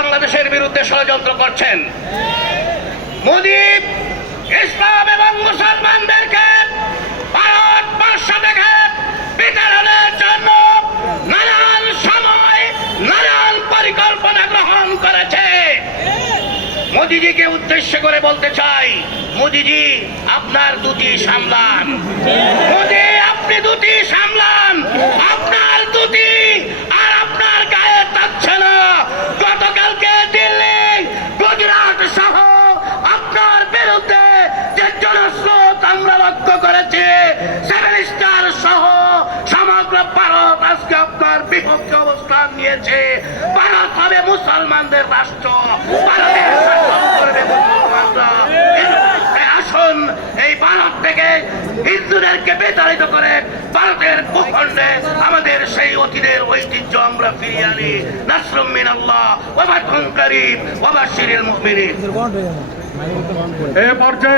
বাংলাদেশের বিরুদ্ধে ষড়যন্ত্র করছেন। মোদি ইসলাম এবং মুসলমানদেরকে ভারতবর্ষ থেকে বিতাড়নের জন্য নানান সময় নানান পরিকল্পনা গ্রহণ করেছে। মোদিজিকে উদ্দেশ্য করে বলতে চাই, মোদিজি আপনার দুটি সামলান, মোদি আপনি দুটি সামলান, আপনার দুটি আর আপনার গায়ে থাকছে না। গতকালকে দিল্লি, গুজরাট সহ আপনার বিরুদ্ধে যে জনস্রোত আমরা লক্ষ্য করেছি, সেভেন স্টার সহ সমগ্র ভারত আজকে আপনার বিপক্ষে অবস্থান নিয়েছে। ভারত হবে মুসলমানদের রাষ্ট্র, ভারতের শাসন করবে মুসলমানরা। আসুন এই ভারত থেকে হিন্দুদেরকে বিতাড়িত করে ভারতের ভূখণ্ডে আমাদের সেই অতীতের ঐতিহ্য আমরা ফিরিয়ে আনি। নাসরুম মিনাল্লাহ ওয়া ফাতহুন কারীম ওয়া বাশশিরিল মুমিনিন।